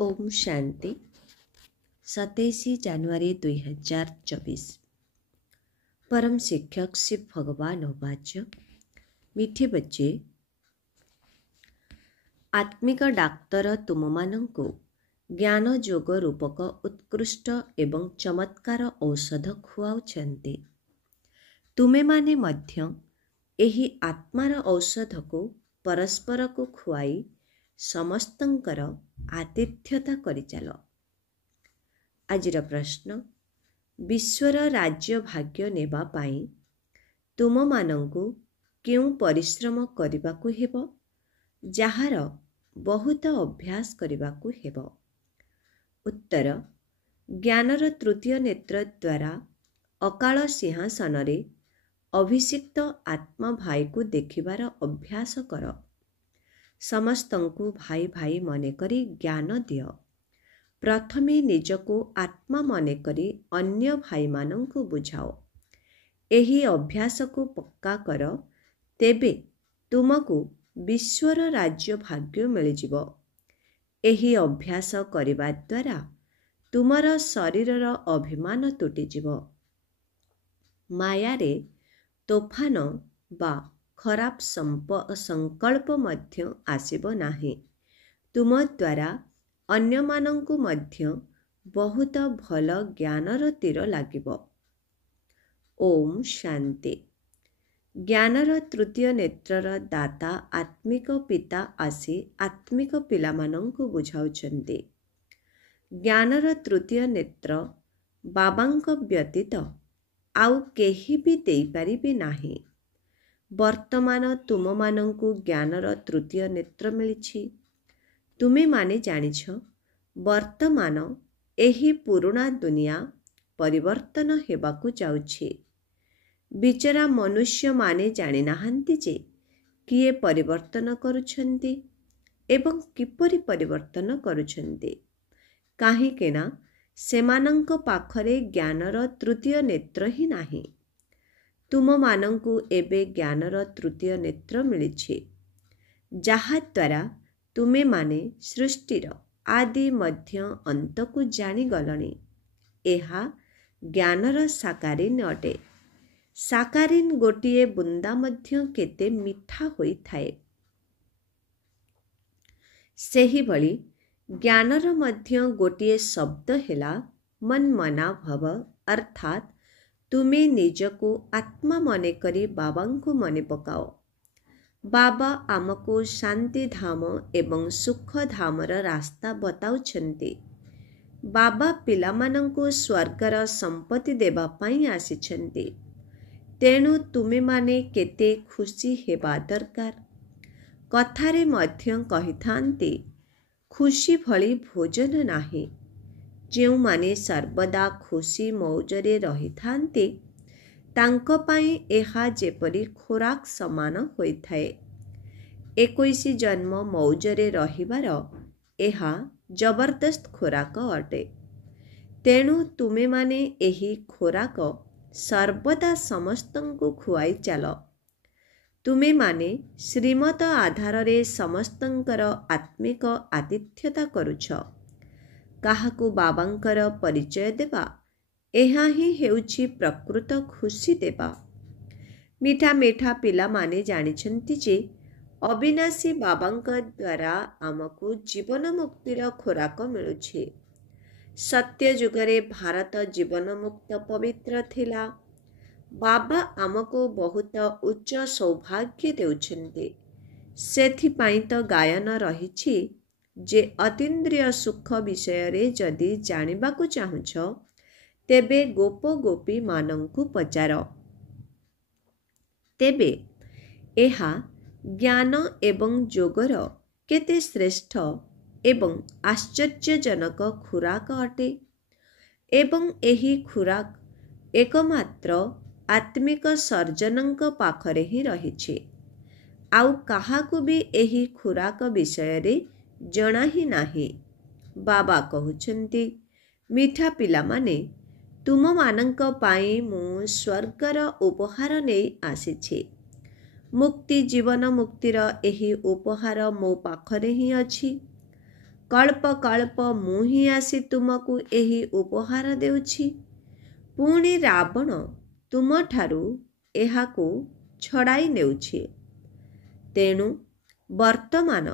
ओम शांति 27 ଜାନୁଆରୀ 2024। परम शिक्षक शिव भगवान वाच्य। मीठे बच्चे, आत्मिक डाक्तर तुमମାନଙ୍କୁ ज्ञान जोग रूपक उत्कृष्ट एवं चमत्कार औषध खुआउଛନ୍ତି। ତୁମେମାନେ ମଧ୍ୟ ଏହି ଆତ୍ମାର ଔଷଧକୁ ପରସ୍ପରକୁ ଖୁଆଇ ସମସ୍ତଙ୍କର ଆତିଥ୍ୟତା କରିଚାଲ। ଆଜିର ପ୍ରଶ୍ନ, ବିଶ୍ୱର ରାଜ୍ୟ ଭାଗ୍ୟ ନେବା ପାଇଁ ତୁମମାନଙ୍କୁ କେଉଁ ପରିଶ୍ରମ କରିବାକୁ ହେବ, ଯାହାର ବହୁତ ଅଭ୍ୟାସ କରିବାକୁ ହେବ? ଉତ୍ତର, ଜ୍ଞାନର ତୃତୀୟ ନେତ୍ର ଦ୍ୱାରା ଅକାଳ ସିଂହାସନରେ ଅଭିଷିକ୍ତ ଆତ୍ମା ଭାଇକୁ ଦେଖିବାର ଅଭ୍ୟାସ କର। ସମସ୍ତଙ୍କୁ ଭାଇ ଭାଇ ମନେକରି ଜ୍ଞାନ ଦିଅ। ପ୍ରଥମେ ନିଜକୁ ଆତ୍ମା ମନେକରି ଅନ୍ୟ ଭାଇମାନଙ୍କୁ ବୁଝାଅ। ଏହି ଅଭ୍ୟାସକୁ ପକ୍କା କର, ତେବେ ତୁମକୁ ବିଶ୍ୱର ରାଜ୍ୟ ଭାଗ୍ୟ ମିଳିଯିବ। ଏହି ଅଭ୍ୟାସ କରିବା ଦ୍ୱାରା ତୁମର ଶରୀରର ଅଭିମାନ ତୁଟିଯିବ। ମାୟାରେ ତୋଫାନ ବା ଖରାପ ସଂକଳ୍ପ ମଧ୍ୟ ଆସିବ ନାହିଁ। ତୁମ ଦ୍ୱାରା ଅନ୍ୟମାନଙ୍କୁ ମଧ୍ୟ ବହୁତ ଭଲ ଜ୍ଞାନର ତୀର ଲାଗିବ। ଓମ୍ ଶାନ୍ତି। ଜ୍ଞାନର ତୃତୀୟ ନେତ୍ରର ଦାତା ଆତ୍ମିକ ପିତା ଆସି ଆତ୍ମିକ ପିଲାମାନଙ୍କୁ ବୁଝାଉଛନ୍ତି। ଜ୍ଞାନର ତୃତୀୟ ନେତ୍ର ବାବାଙ୍କ ବ୍ୟତୀତ ଆଉ କେହି ବି ଦେଇପାରିବେ ନାହିଁ। ବର୍ତ୍ତମାନ ତୁମମାନଙ୍କୁ ଜ୍ଞାନର ତୃତୀୟ ନେତ୍ର ମିଳିଛି। ତୁମେମାନେ ଜାଣିଛ, ବର୍ତ୍ତମାନ ଏହି ପୁରୁଣା ଦୁନିଆ ପରିବର୍ତ୍ତନ ହେବାକୁ ଯାଉଛି। ବିଚରା ମନୁଷ୍ୟମାନେ ଜାଣିନାହାନ୍ତି ଯେ କିଏ ପରିବର୍ତ୍ତନ କରୁଛନ୍ତି ଏବଂ କିପରି ପରିବର୍ତ୍ତନ କରୁଛନ୍ତି, କାହିଁକି ନା ସେମାନଙ୍କ ପାଖରେ ଜ୍ଞାନର ତୃତୀୟ ନେତ୍ର ହିଁ ନାହିଁ। ତୁମମାନଙ୍କୁ ଏବେ ଜ୍ଞାନର ତୃତୀୟ ନେତ୍ର ମିଳିଛି, ଯାହାଦ୍ୱାରା ତୁମେମାନେ ସୃଷ୍ଟିର ଆଦି ମଧ୍ୟ ଅନ୍ତକୁ ଜାଣିଗଲଣି। ଏହା ଜ୍ଞାନର ସାକାରିନ୍ ଅଟେ। ସାକାରିନ୍ ଗୋଟିଏ ବୁନ୍ଦା ମଧ୍ୟ କେତେ ମିଠା ହୋଇଥାଏ। ସେହିଭଳି ଜ୍ଞାନର ମଧ୍ୟ ଗୋଟିଏ ଶବ୍ଦ ହେଲା ମନ୍ମନା ଭବ, ଅର୍ଥାତ୍ ତୁମେ ନିଜକୁ ଆତ୍ମା ମନେକରି ବାବାଙ୍କୁ ମନେ ପକାଅ। ବାବା ଆମକୁ ଶାନ୍ତିଧାମ ଏବଂ ସୁଖଧାମର ରାସ୍ତା ବତାଉଛନ୍ତି। ବାବା ପିଲାମାନଙ୍କୁ ସ୍ୱର୍ଗର ସମ୍ପତ୍ତି ଦେବା ପାଇଁ ଆସିଛନ୍ତି। ତେଣୁ ତୁମେମାନେ କେତେ ଖୁସି ହେବା ଦରକାର। କଥାରେ ମଧ୍ୟ କହିଥାନ୍ତି, ଖୁସି ଭଳି ଭୋଜନ ନାହିଁ। ଯେଉଁମାନେ ସର୍ବଦା ଖୁସି ମୌଜରେ ରହିଥାନ୍ତି, ତାଙ୍କ ପାଇଁ ଏହା ଯେପରି ଖୋରାକ ସମାନ ହୋଇଥାଏ। 21 ଜନ୍ମ ମୌଜରେ ରହିବାର ଏହା ଜବରଦସ୍ତ ଖୋରାକ ଅଟେ। ତେଣୁ ତୁମେମାନେ ଏହି ଖୋରାକ ସର୍ବଦା ସମସ୍ତଙ୍କୁ ଖୁଆଇ ଚାଲ। ତୁମେମାନେ ଶ୍ରୀମତ ଆଧାରରେ ସମସ୍ତଙ୍କର ଆତ୍ମିକ ଆତିଥ୍ୟତା କରୁଛ। କାହାକୁ ବାବାଙ୍କର ପରିଚୟ ଦେବା, ଏହା ହିଁ ହେଉଛି ପ୍ରକୃତ ଖୁସି ଦେବା। ମିଠା ମିଠା ପିଲାମାନେ ଜାଣିଛନ୍ତି ଯେ ଅବିନାଶୀ ବାବାଙ୍କ ଦ୍ୱାରା ଆମକୁ ଜୀବନ ମୁକ୍ତିର ଖୋରାକ ମିଳୁଛି। ସତ୍ୟ ଯୁଗରେ ଭାରତ ଜୀବନ ମୁକ୍ତ ପବିତ୍ର ଥିଲା। ବାବା ଆମକୁ ବହୁତ ଉଚ୍ଚ ସୌଭାଗ୍ୟ ଦେଉଛନ୍ତି। ସେଥିପାଇଁ ତ ଗାୟନ ରହିଛି ଯେ ଅତୀନ୍ଦ୍ରିୟ ସୁଖ ବିଷୟରେ ଯଦି ଜାଣିବାକୁ ଚାହୁଁଛ, ତେବେ ଗୋପ ଗୋପୀମାନଙ୍କୁ ପଚାର। ତେବେ ଏହା ଜ୍ଞାନ ଏବଂ ଯୋଗର କେତେ ଶ୍ରେଷ୍ଠ ଏବଂ ଆଶ୍ଚର୍ଯ୍ୟଜନକ ଖୁରାକ ଅଟେ। ଏବଂ ଏହି ଖୁରାକ ଏକମାତ୍ର ଆତ୍ମିକ ସର୍ଜନଙ୍କ ପାଖରେ ହିଁ ରହିଛି। ଆଉ କାହାକୁ ବି ଏହି ଖୁରାକ ବିଷୟରେ ଜଣା ହିଁ ନାହିଁ। ବାବା କହୁଛନ୍ତି, ମିଠା ପିଲାମାନେ, ତୁମମାନଙ୍କ ପାଇଁ ମୁଁ ସ୍ୱର୍ଗର ଉପହାର ନେଇ ଆସିଛି। ମୁକ୍ତି ଜୀବନ ମୁକ୍ତିର ଏହି ଉପହାର ମୋ ପାଖରେ ହିଁ ଅଛି। कल्प कल्प मु ही आसी तुमको एही उपहार देउछि। पुणी रावण तुमठारु एहाकु छड़ाई नेउछि। तेणु वर्तमान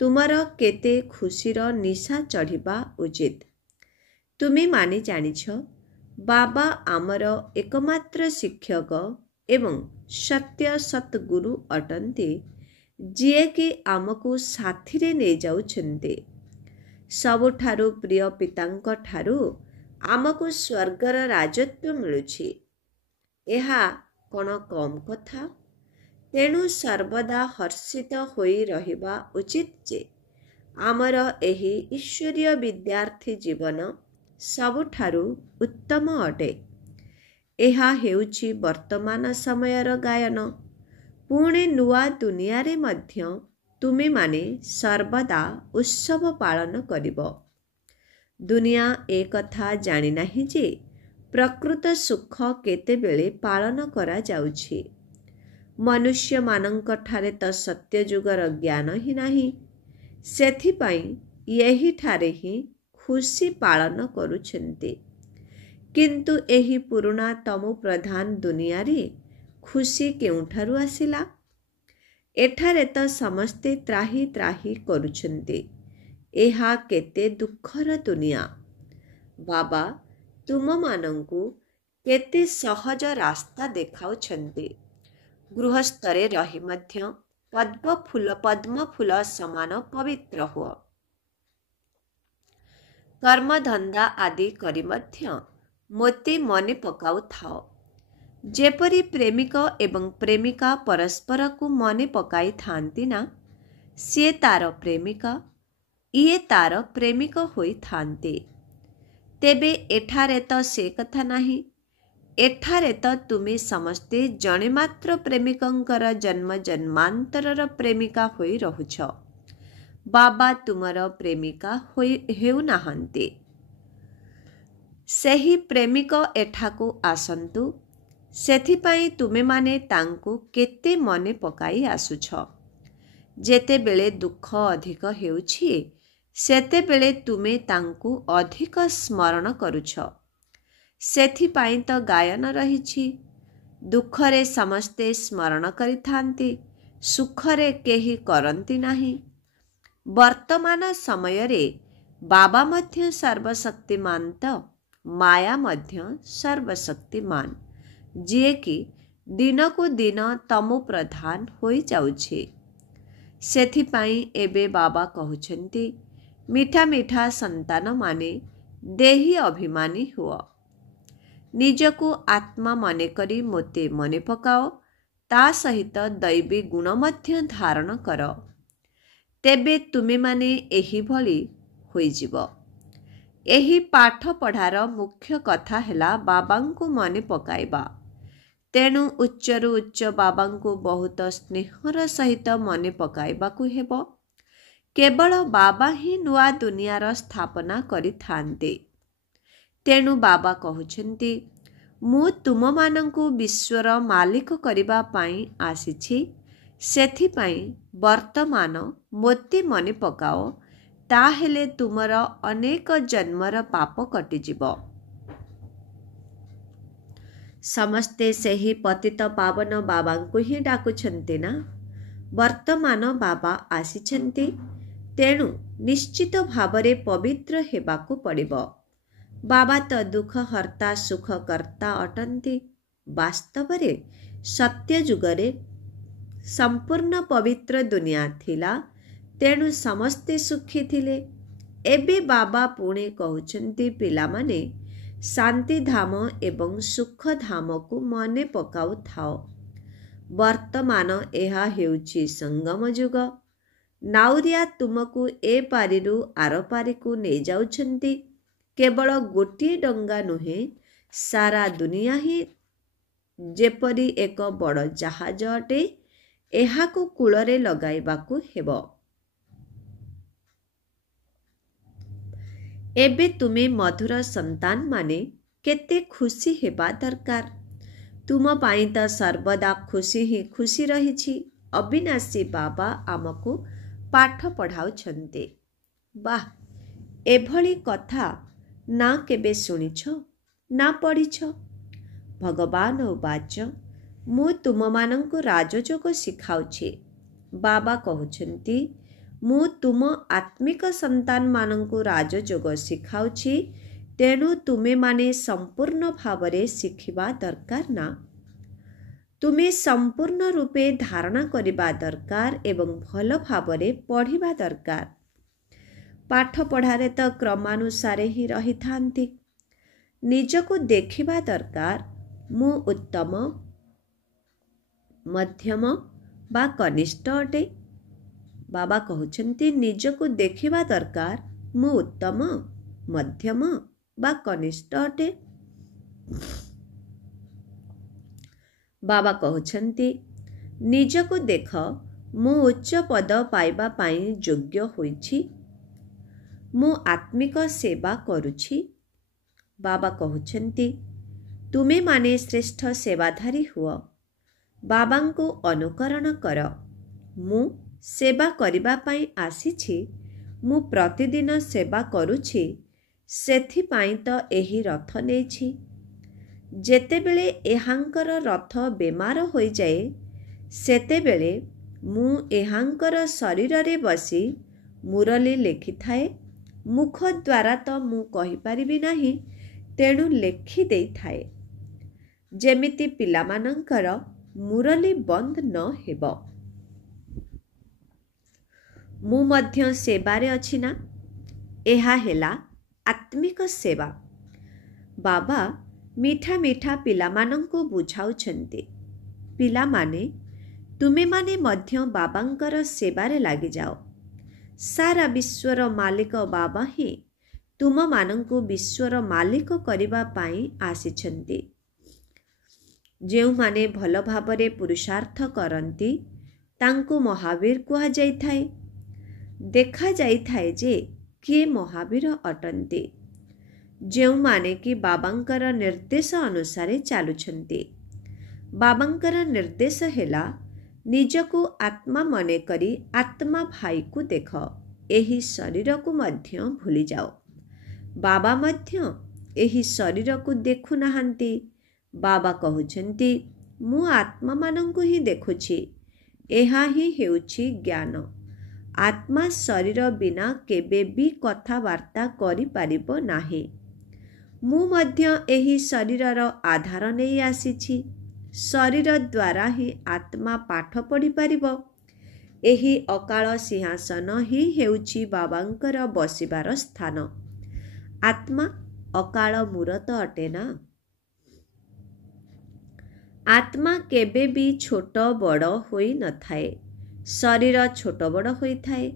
तुमर केते खुशीर निशा चढ़िबा उचित। तुमे माने जानिछ बाबा आमर एकमात्र शिक्षक एवं सत्य सतगुरु अटंती, जिए कि आमको साथीरे ने जाउछन्ते। सबुठारु प्रिय पितांक ठारु आमको स्वर्गर राजत्व मिलुछि। एहा कोन कम कथा? तेणु सर्वदा हर्षित होई रहिबा उचित जे आमर एही ईश्वरीय विद्यार्थी जीवन सबुठारु उत्तम अटे। एहा हेउछि वर्तमान समयर गायन। पुणे नुआ दुनिया रे मध्य तुमे माने सर्वदा उत्सव पालन करिब। दुनिया ए कथा जानि नाही जे प्रकृत सुख केतेबेले पालन करा जाउछि। मनुष्य मानंक ठारे त सत्य जुगर ज्ञान ही नाही। सेथिपाई यही ठारे ही खुशी पालन करुछन्ते। किंतु एही पुराना तमु प्रधान दुनिया रे खुशी केउठारु आसिला? एठारे त समस्ते त्राही त्राही करुछन्ते। एहा केते दुखर दुनिया। बाबा तुम मानंकु केते सहज रास्ता देखाउछन्ते। गृहस्थरे रही मध्य पद्म फूल समान पवित्र हुआ। कर्म धंदा आदि करी मध्य मोते मने पकाउ थाओ। जेपरी प्रेमिक एवं प्रेमिका परस्पर को मने पकाई थांती ना, से तार प्रेमिका इए तार प्रेमिक होई थांते। तेबे एठारे तो से कथा नाही। एठारे तो तुमे समस्ते जने मात्र प्रेमिकंकर जन्म जन्मांतरर प्रेमिका होई रहुछ। बाबा तुमर प्रेमिका होई हेउ नाहंते। सेही प्रेमिक एठाको आसंतु। सेथिपाई तुमे माने तांको केते मने पकाई आसुछ। जेते बेले दुख अधिक हेउछि सेते बेले तुमे तांको अधिक स्मरण करुछ। सेथिपाई तो गायन रहिछि। दुखरे समस्ते स्मरण करिथांती, सुखरे केही करंती नाही। वर्तमान समय रे बाबा मध्य सर्वशक्तिमान तो माया मध्य सर्वशक्तिमान, जिए कि दिन को दिन तमु प्रधान होई जाउछि। सेथिपाई एबे बाबा कहुछन्ति, मिठा मिठा संतान माने देही अभिमानी हुआ। निजको आत्मा मने करी मोते मने पकाओ, ता सहित दैवी गुण मध्य धारण कर। तेबे तुमे माने एही भली होई जिवो। एही पाठ पढ़ार मुख्य कथा हेला बाबांको मने पकाइबा। तेणु उच्चरु उच्च बाबांको बहुत स्नेहर सहित मने पकाइबाकु हेबो। केवल बाबा ही नुआ दुनियार स्थापना करि थांते। तेणु बाबा कहुछन्ति, मु तुम मानंकु विश्वर मालिक करिबा पाई आसिछि। सेथिपाई वर्तमान मोते मने पकाओ, ताहेले तुमर अनेक जन्मर पाप कटिजिब। समस्ते सेही पतित पावन बाबांकु ही डाकुछन्ति ना। वर्तमान बाबा आसिछन्ति, तेणु निश्चित भावरे पवित्र हेबाकु पड़िबो। बाबा तो दुख हर्ता सुख कर्ता अटंती। वास्तव रे सत्य जुगरे संपूर्ण पवित्र दुनिया थिला, तेणु समस्ते सुखी थिले। एबे बाबा पुणे कहउछन्ति, पिला माने शांति धाम एवं सुख धाम को मने पकाउ थाओ। वर्तमान एहा हेउछि संगम जुग। नाउरिया तुमको ए पारिरु आर पारिकु ने जाउछन्ति। केवल गोटिए डंगा नुहे, सारा दुनिया ही जेपरी एक बड़ जहाज अटे। एहाकु कूलरे लगाइबाकु हेबो। एबे तुमे मधुर संतान माने केते खुशी हेबा दरकार। तुम पाई त सर्वदा खुशी ही खुशी रहिछि। अविनाशी बाबा आमको पाठ पढ़ाउछन्ते। वाह, एभली कथा ना केबे शुणिछ ना पढ़िछ। भगवान उवाच मु तुममानंकु राजयोग शिखाउछि। बाबा कहउछन्ति मु तुम आत्मिक संतान मानंकु राजयोग शिखाउछि, तेणु तुमे माने संपूर्ण भावरे शिखिबा दरकार ना। तुमे संपूर्ण रूपे धारणा करिबा दरकार एवं भल भावरे पढ़िबा दरकार। पाठ पढ़ारे तो क्रमानुसारे ही रही थांती। निजको देखिबा दरकार मु उत्तम मध्यम बा कनिष्ठ अटे। बाबा कहउछन्ति निजको देखिबा दरकार मु उत्तम मध्यम बा कनिष्ठ अटे। बाबा कहउछन्ति निजको देख मु उच्च पद पाइबा पाई योग्य होइछि, मु आत्मिक सेवा करुछि। बाबा कहउछन्ति तुमे माने श्रेष्ठ सेवाधारी हुआ। बाबा को अनुकरण कर। मु सेवा करिबा पाई आसीछि, मु प्रतिदिन सेवा करुछि, सेथिपाई तो एही रथ नेछि। जेतेबेले एहांकर रथ बेमार होई जाए, सेतेबेले मु एहांकर शरीर रे बसी मुरली लेखि थाए। मुख द्वारा तो मु कहि परिबि नाही, तेणु लेखि देई थाए, जेमिति पिलामानंकर मुरली बंद न हेब। मु मध्य सेवारे अछि ना, एहा हेला आत्मिक सेवा। बाबा मीठा मीठा पिलामानंको बुझाउछन्ति, पिलामाने तुमे माने मध्य बाबांकर सेवारे लागि जाओ। सारा विश्वर मालिक बाबा ही तुम मानंको विश्वर मालिक करिबा पाई आसिछन्ति। जेउ माने भल भावरे पुरुषार्थ करन्ति तांको महावीर कुहा जाई थाए। देखा जाई थाए जे किए महावीर अटन्ति, जेउ माने कि बाबांकर निर्देश अनुसारे चालुछन्ति। बाबांकर निर्देश हेला निजको आत्मा मने करी आत्मा भाई को देख, एही शरीर को मध्य भूली जाओ। बाबा मध्य एही शरीर को देखु नाहंती। बाबा कहउछन्ति मु आत्मा मानंकु ही देखुछि। एहा ही हेउछि ज्ञान। आत्मा शरीर बिना केबे भी कथावार्ता करि पारिबो नाही। मु मध्य एही शरीरर आधार नहीं आसीछि। शरीर द्वारा ही आत्मा पाठ पढ़ी पारिबो। एही अकाल सिंहासन ही हेउछि बाबांकर बसिबार स्थान। आत्मा अकाल मूरत अटे ना। आत्मा केबे भी छोट बड़ होई न थाए। शरीर छोट बड़ होई थाए।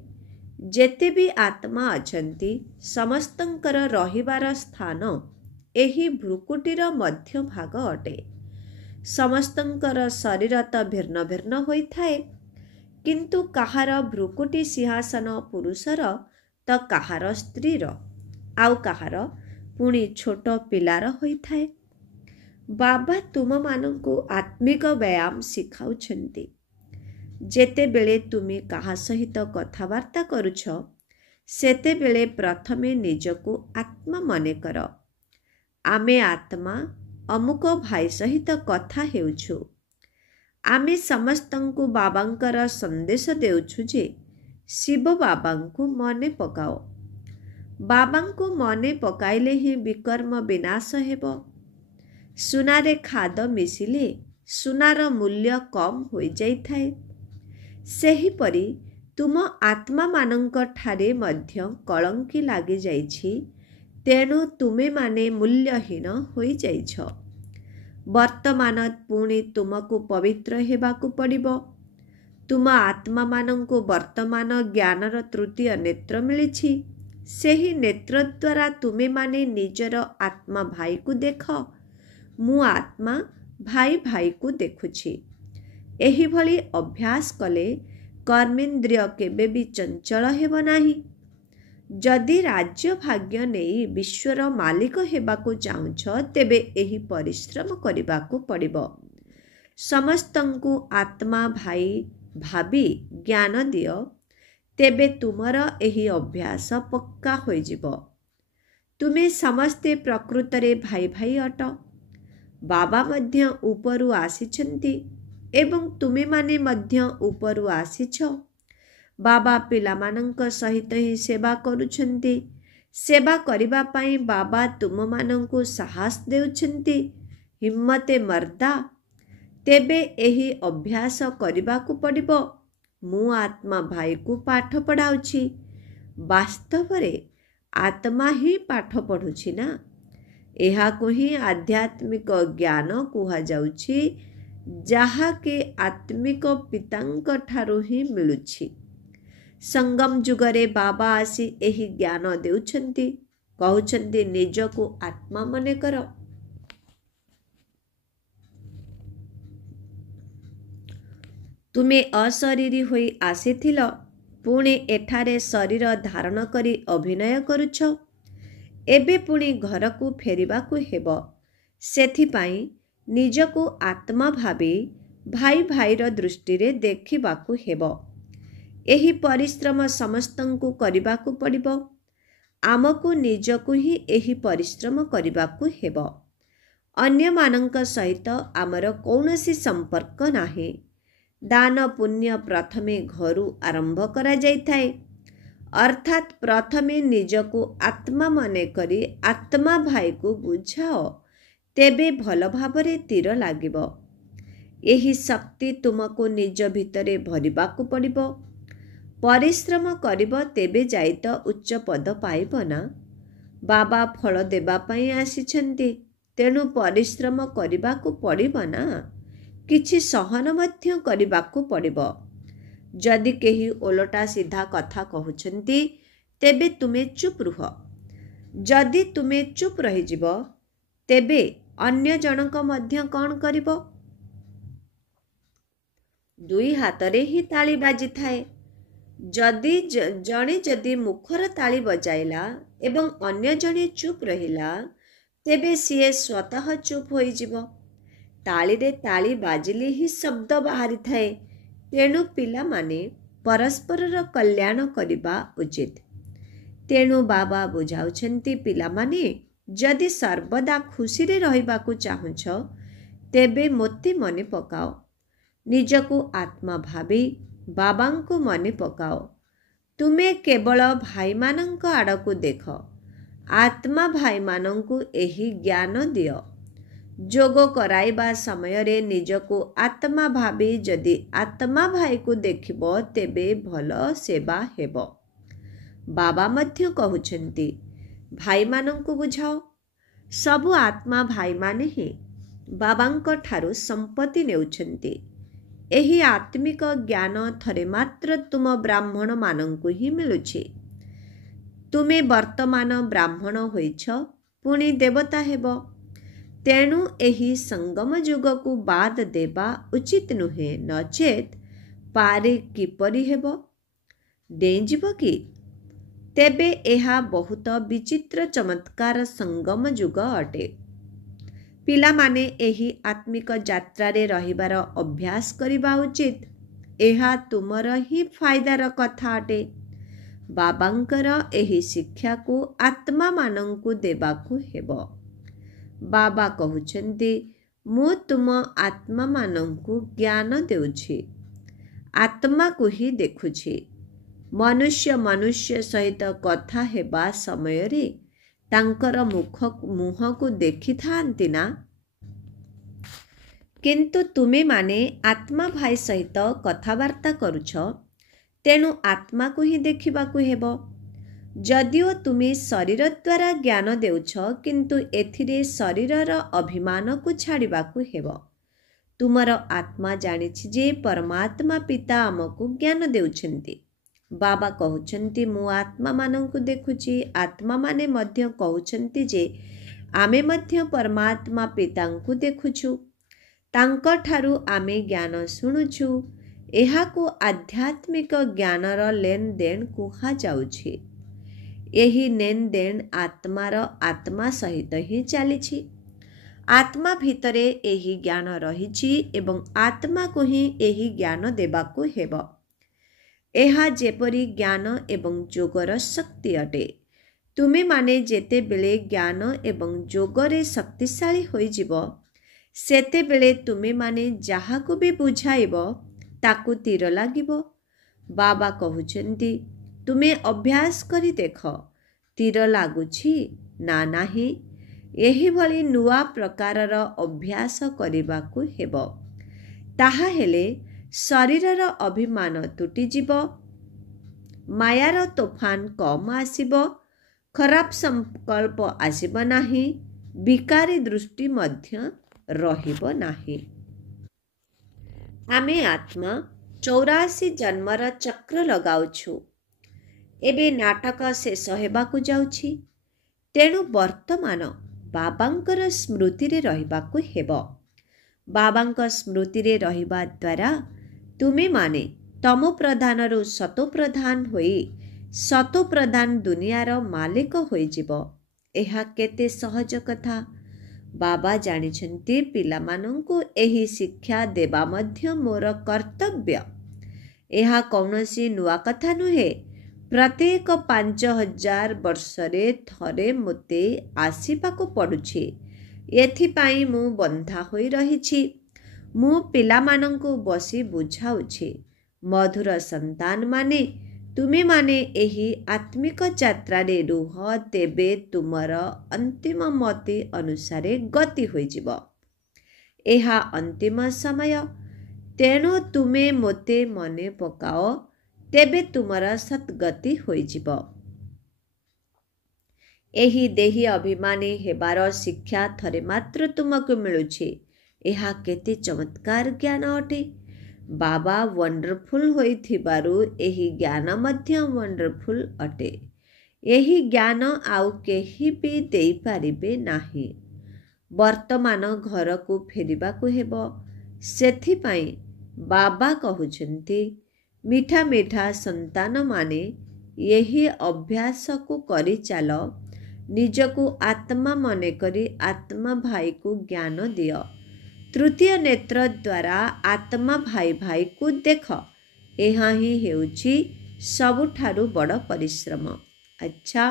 जेते भी आत्मा अछंती समस्तंकर रहिबार स्थान एही भ्रुकुटीर मध्य भाग अटे। समस्तंकर शरीर तो भिन्न भिन्न होई थाए, किंतु काहार भ्रुकुटी सिंहासन पुरुषर तो काहार स्त्रीर, आउ काहार पुणी छोट पिलार होई थाए। बाबा तुम मानंकु आत्मिक व्यायाम शिखाउछन्ति। जेते बेले तुमे काहा सहित कथावार्ता करुछ, सेते बेले प्रथमे निजको आत्मा मने कर। आमे आत्मा अमुक भाई सहित कथा हेउछु। आमे समस्तंकु बाबांकर संदेश देउछु जे शिव बाबांकु मने पकाओ। बाबांकु मने पकाइले ही विकर्म विनाश हेबो। सुनारे खाद मिसिले सुनार मूल्य कम होई जाई थाए। सेहीपरि तुम आत्मा मानंक ठारे मध्य कलंकी लागि जाइछि, तेणु तुमे माने मूल्यहीन होई जाइछ। वर्तमान पुणी तुमको पवित्र हेबाकु पड़िबो। तुम आत्मा मानंको वर्तमान ज्ञानर तृतीय नेत्र मिलिछि। सेही नेत्र द्वारा तुमे माने निजर आत्मा भाई को देख। मु आत्मा भाई भाई को देखुछि। एही भली अभ्यास कले कर्मेन्द्रिय केबे भी चंचल हेब नाही। जदि राज्य भाग्य नहीं विश्वर मालिक हेबाकु चाहुछ, तेबे एही परिश्रम करिबाकु पड़िबो। समस्तंकु आत्मा भाई भाबी ज्ञान दियो, तेबे तुमर एही अभ्यास पक्का होइजिब। तुमे समस्ते प्रकृतरे भाई भाई अट। बाबा मध्य उपरु आसिछन्ति एवं तुमे माने मध्य उपरु आसिछ। बाबा पिलामानंक सहित ही सेवा करुछन्ति। सेवा करिबा पाई बाबा तुम मानंकु साहस देउछन्ति, हिम्मते मर्दा। तेबे एही अभ्यास करिबाकु पड़िबो। मु आत्मा भाई को पाठ पढ़ाउछि। वास्तवरे आत्मा ही पाठ पढ़ुछि ना। एहाकु ही आध्यात्मिक ज्ञान कुहा जाउछि, जहा के आत्मिक पितांक ठारु ही मिलुछि। संगम जुगरे बाबा आसी एही ज्ञान देउछन्ति, कहउछन्ति निजको आत्मा मने कर। तुमे अशरीरी होई आसीथिल, पुणे एठारे शरीर धारण करी अभिनय करुछ। एबे पुणी घरकु फेरिबाकु हेब। सेथिपाई निजको आत्मा भाबी भाई भाईर दृष्टिरे देखिबाकु हेब। एही परिश्रम समस्तंकु करिबाकु पड़िबो। आमको निजको ही एही परिश्रम करिबाकु हेब। अन्य मानंक सहित आमर कौनसी संपर्क नाही। दान पुण्य प्रथमे घरु आरंभ करा जाइथाए। अर्थात प्रथमे निजको आत्मा मने करी आत्मा भाई को बुझाओ, तेबे भल भावरे तीर लागिबो। एही शक्ति तुमको निज भितरे भरिबाकु पड़िबो। परिश्रम करिबो तेबे जाइत उच्च पद पाइबो ना। बाबा फल देबा पई आसिछन्ति, तेणु परिश्रम करिबाकु पड़िबो ना। किछि सहन मध्य करिबाकु पड़िबो। जदि केही ओलटा सीधा कथा कहउछन्ति, तेबे तुमे चुप रुह। जदि तुमे चुप रही जिवो, तेबे अन्य जनक मध्य कौन करिबो? दुई हातरे ही ताली बाजी थाए। जदि जणे जदि मुखर ताली बजाइला एवं अन्य जणे चुप रहिला, तेबे सिए स्वतः चुप होई जिवो। ताली रे ताली बाजिले ही शब्द बाहरी थाए। तेणु पिला माने परस्परर कल्याण करिबा उचित। तेणु बाबा बुझाउछन्ति पिला माने जदि सर्वदा खुशी रे रहिबाकु चाहुछ, तेबे मोते मने पकाओ। निजको आत्मा भाबी बाबांको मने पकाओ। तुमे केवल भाई मानंक आड़कु देख। आत्मा भाई मानंकु एही ज्ञान दियो। जोग कराइबा समय रे निजको आत्मा भाबी जदि आत्मा भाई को देखिबो, तेबे भल सेवा हेबो। बाबा मध्य कहउछन्ति, भाई मानंकु बुझाओ। सबु आत्मा भाई माने ही बाबांक ठारु संपत्ति नेउछन्ति। एही आत्मिक ज्ञान थरे मात्र तुम ब्राह्मण मानंकु ही मिलुछि। तुमे वर्तमान ब्राह्मण होइछ, पुणी देवता हेबो। तेणु एही संगम युग को बाद देबा उचित नुहे, नचेत पारे किपरि हेबो? डेंजिबो कि? तेबे एहा बहुत विचित्र चमत्कार संगम युग अटे। पिला माने एही आत्मिक यात्रा रे रहिबार अभ्यास करिबा उचित। एहा तुमर ही फायदार कथा अटे। बाबांकर एही शिक्षा को आत्मा मानंकु देबाकु हेबो। बाबा कहउछन्ति, मु तुम आत्मा मानंकु ज्ञान देउछि। आत्मा को ही देखुछि। मनुष्य मनुष्य सहित कथा हेबा समय रे तांकर मुह को देखि थांती ना। किंतु तुमे माने आत्मा भाई सहित कथावार्ता करुछ, तेणु आत्मा को ही देखिबाकु हेबो। जदिओ तुमे शरीर द्वारा ज्ञान देउछ, किंतु एथिरे शरीरर अभिमान को छाड़िबाकु हेबो। तुमर आत्मा जानिछि जे परमात्मा पिता आमको ज्ञान देउछन्ति। बाबा कहउछन्ति, मु आत्मा मानंकु देखुछि। आत्मा माने मध्य कहउछन्ति जे आमे मध्य परमात्मा पितांकु देखुछु। तांक ठारु आमे ज्ञान शुणुछु। एहाको आध्यात्मिक ज्ञानर लेन देन कुहा जाउछि। एही लेन देन आत्मार आत्मा सहित ही चलिछि। आत्मा भितरे एही ज्ञान रहिछि एवं आत्मा को ही एही ज्ञान देबाकु हेबो। ଏହା ଯେପରି ଜ୍ଞାନ ଏବଂ ଯୋଗର ଶକ୍ତି ଅଟେ। ତୁମେମାନେ ଯେତେବେଳେ ଜ୍ଞାନ ଏବଂ ଯୋଗରେ ଶକ୍ତିଶାଳୀ ହୋଇଯିବ, ସେତେବେଳେ ତୁମେମାନେ ଯାହାକୁ ବି ବୁଝାଇବ ତାକୁ ତୀର ଲାଗିବ। ବାବା କହୁଛନ୍ତି, ତୁମେ ଅଭ୍ୟାସ କରି ଦେଖ, ତୀର ଲାଗୁଛି ନା ନାହିଁ। ଏହିଭଳି ନୂଆ ପ୍ରକାରର ଅଭ୍ୟାସ କରିବାକୁ ହେବ। ତାହା ହେଲେ ଶରୀରର ଅଭିମାନ ତୁଟିଯିବ, ମାୟାର ତୋଫାନ କମ୍ ଆସିବ, ଖରାପ ସଂକଳ୍ପ ଆସିବ ନାହିଁ, ବିକାରୀ ଦୃଷ୍ଟି ମଧ୍ୟ ରହିବ ନାହିଁ। ଆମେ ଆତ୍ମା 84 ଜନ୍ମର ଚକ୍ର ଲଗାଉଛୁ। ଏବେ ନାଟକ ଶେଷ ହେବାକୁ ଯାଉଛି। ତେଣୁ ବର୍ତ୍ତମାନ ବାବାଙ୍କର ସ୍ମୃତିରେ ରହିବାକୁ ହେବ। ବାବାଙ୍କ ସ୍ମୃତିରେ ରହିବା ଦ୍ୱାରା ତୁମେମାନେ ତମୋ ପ୍ରଧାନରୁ ସତୋ ପ୍ରଧାନ ହୋଇ ସତୋ ପ୍ରଧାନ ଦୁନିଆର ମାଲିକ ହୋଇଯିବ। ଏହା କେତେ ସହଜ କଥା। ବାବା ଜାଣିଛନ୍ତି ପିଲାମାନଙ୍କୁ ଏହି ଶିକ୍ଷା ଦେବା ମଧ୍ୟ ମୋର କର୍ତ୍ତବ୍ୟ। ଏହା କୌଣସି ନୂଆ କଥା ନୁହେଁ। ପ୍ରତ୍ୟେକ 5000 ବର୍ଷରେ ଥରେ ମୋତେ ଆସିବାକୁ ପଡ଼ୁଛି। ଏଥିପାଇଁ ମୁଁ ବନ୍ଧା ହୋଇ ରହିଛି। ମୁଁ ପିଲାମାନଙ୍କୁ ବସି ବୁଝାଉଛି, ମଧୁର ସନ୍ତାନମାନେ, ତୁମେମାନେ ଏହି ଆତ୍ମିକ ଯାତ୍ରାରେ ରୁହ, ତେବେ ତୁମର ଅନ୍ତିମ ମତି ଅନୁସାରେ ଗତି ହୋଇଯିବ। ଏହା ଅନ୍ତିମ ସମୟ। ତେଣୁ ତୁମେ ମୋତେ ମନେ ପକାଅ, ତେବେ ତୁମର ସଦ୍ଗତି ହୋଇଯିବ। ଏହି ଦେହୀ ଅଭିମାନୀ ହେବାର ଶିକ୍ଷା ଥରେ ମାତ୍ର ତୁମକୁ ମିଳୁଛି। ଏହା କେତେ ଚମତ୍କାର ଜ୍ଞାନ ଅଟେ। ବାବା ୱଣ୍ଡରଫୁଲ୍ ହୋଇଥିବାରୁ ଏହି ଜ୍ଞାନ ମଧ୍ୟ ୱଣ୍ଡରଫୁଲ୍ ଅଟେ। ଏହି ଜ୍ଞାନ ଆଉ କେହି ବି ଦେଇପାରିବେ ନାହିଁ। ବର୍ତ୍ତମାନ ଘରକୁ ଫେରିବାକୁ ହେବ। ସେଥିପାଇଁ ବାବା କହୁଛନ୍ତି, ମିଠା ମିଠା ସନ୍ତାନମାନେ, ଏହି ଅଭ୍ୟାସକୁ କରିଚାଲ। ନିଜକୁ ଆତ୍ମା ମନେକରି ଆତ୍ମା ଭାଇକୁ ଜ୍ଞାନ ଦିଅ। ତୃତୀୟ ନେତ୍ର ଦ୍ୱାରା ଆତ୍ମା ଭାଇ ଭାଇକୁ ଦେଖ। ଏହା ହିଁ ହେଉଛି ସବୁଠାରୁ ବଡ଼ ପରିଶ୍ରମ। ଆଚ୍ଛା,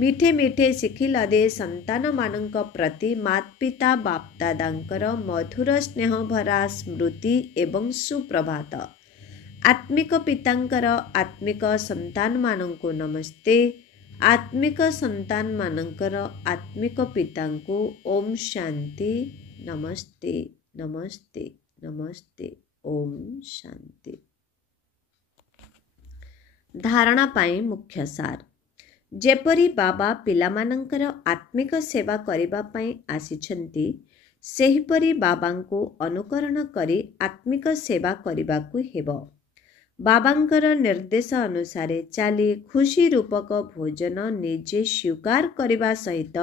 ମିଠେ ମିଠେ ଶିଖିଲ ଦେ ସନ୍ତାନମାନଙ୍କ ପ୍ରତି ମାତୃପିତା ବାପଦାଦାଙ୍କର ମଧୁର ସ୍ନେହଭରା ସ୍ମୃତି ଏବଂ ସୁପ୍ରଭାତ। ଆତ୍ମିକ ପିତାଙ୍କର ଆତ୍ମିକ ସନ୍ତାନମାନଙ୍କୁ ନମସ୍ତେ। ଆତ୍ମିକ ସନ୍ତାନମାନଙ୍କର ଆତ୍ମିକ ପିତାଙ୍କୁ ଓମ୍ ଶାନ୍ତି। ନମସ୍ତେ, ନମସ୍ତେ, ନମସ୍ତେ। ଓମ୍ ଶାନ୍ତି। ଧାରଣା ପାଇଁ ମୁଖ୍ୟ ସାର। ଯେପରି ବାବା ପିଲାମାନଙ୍କର ଆତ୍ମିକ ସେବା କରିବା ପାଇଁ ଆସିଛନ୍ତି, ସେହିପରି ବାବାଙ୍କୁ ଅନୁକରଣ କରି ଆତ୍ମିକ ସେବା କରିବାକୁ ହେବ। ବାବାଙ୍କର ନିର୍ଦ୍ଦେଶ ଅନୁସାରେ ଚାଲି ଖୁସି ରୂପକ ଭୋଜନ ନିଜେ ସ୍ୱୀକାର କରିବା ସହିତ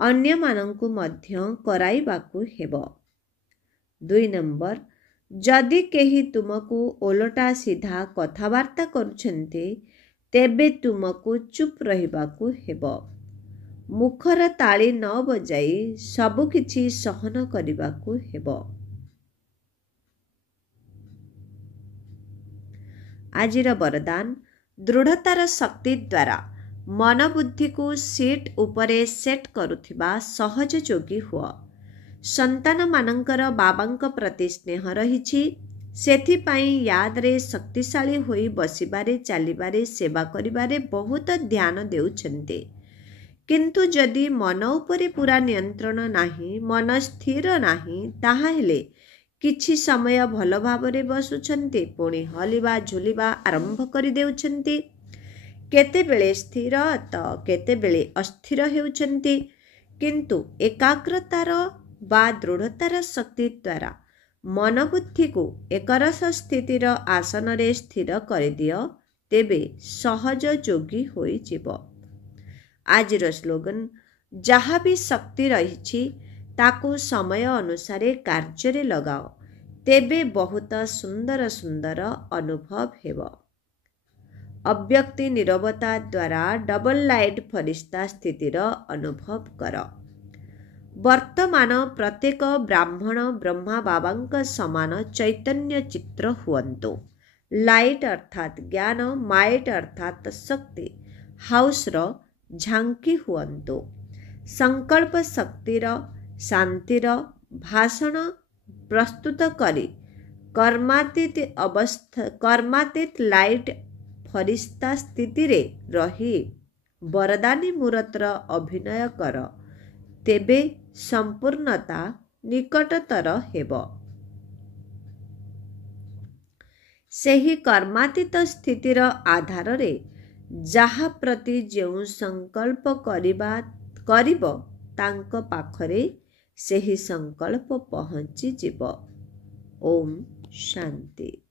ଅନ୍ୟମାନଙ୍କୁ ମଧ୍ୟ କରାଇବାକୁ ହେବ। 2 ନମ୍ବର, ଯଦି କେହି ତୁମକୁ ଓଲଟା ସିଧା କଥାବାର୍ତ୍ତା କରୁଛନ୍ତି, ତେବେ ତୁମକୁ ଚୁପ୍ ରହିବାକୁ ହେବ। ମୁଖର ତାଳି ନ ବଜାଇ ସବୁକିଛି ସହନ କରିବାକୁ ହେବ। ଆଜିର ବରଦାନ, ଦୃଢ଼ତାର ଶକ୍ତି ଦ୍ୱାରା ମନବୁଦ୍ଧିକୁ ସିଟ୍ ଉପରେ ସେଟ୍ କରୁଥିବା ସହଜ ଯୋଗୀ ହୁଅ। ସନ୍ତାନମାନଙ୍କର ବାବାଙ୍କ ପ୍ରତି ସ୍ନେହ ରହିଛି। ସେଥିପାଇଁ ୟାଦରେ ଶକ୍ତିଶାଳୀ ହୋଇ ବସିବାରେ, ଚାଲିବାରେ, ସେବା କରିବାରେ ବହୁତ ଧ୍ୟାନ ଦେଉଛନ୍ତି। କିନ୍ତୁ ଯଦି ମନ ଉପରେ ପୁରା ନିୟନ୍ତ୍ରଣ ନାହିଁ, ମନ ସ୍ଥିର ନାହିଁ, ତାହାହେଲେ କିଛି ସମୟ ଭଲ ଭାବରେ ବସୁଛନ୍ତି, ପୁଣି ହଲିବା ଝୁଲିବା ଆରମ୍ଭ କରିଦେଉଛନ୍ତି। କେତେବେଳେ ସ୍ଥିର ତ କେତେବେଳେ ଅସ୍ଥିର ହେଉଛନ୍ତି। କିନ୍ତୁ ଏକାଗ୍ରତାର ବା ଦୃଢ଼ତାର ଶକ୍ତି ଦ୍ୱାରା ମନବୁଦ୍ଧିକୁ ଏକରସ ସ୍ଥିତିର ଆସନରେ ସ୍ଥିର କରିଦିଅ, ତେବେ ସହଜ ଯୋଗୀ ହୋଇଯିବ। ଆଜିର ସ୍ଲୋଗାନ, ଯାହା ବି ଶକ୍ତି ରହିଛି ତାକୁ ସମୟ ଅନୁସାରେ କାର୍ଯ୍ୟରେ ଲଗାଅ, ତେବେ ବହୁତ ସୁନ୍ଦର ସୁନ୍ଦର ଅନୁଭବ ହେବ। ଅବ୍ୟକ୍ତି ନୀରବତା ଦ୍ୱାରା ଡବଲ ଲାଇଟ୍ ଫରିସ୍ତା ସ୍ଥିତିର ଅନୁଭବ କର। ବର୍ତ୍ତମାନ ପ୍ରତ୍ୟେକ ବ୍ରାହ୍ମଣ ବ୍ରହ୍ମା ବାବାଙ୍କ ସମାନ ଚୈତନ୍ୟ ଚିତ୍ର ହୁଅନ୍ତୁ। लाइट अर्थात ज्ञान, माइट अर्थात शक्ति, हाउसर झांकी हुअन्तु। संकल्प शक्तिर शांतिर भाषण प्रस्तुत करी कर्मातीत लाइट फरिस्ता स्थिति रे रही वरदानी मूरतर अभिनय कर, तेबे संपूर्णता निकटतर हेब। सेही कर्मातीत स्थितिर आधार रे जाहा प्रति जेउ संकल्प करिब तांको पाखरे सेही संकल्प पहुँची जीव। ओम शांति।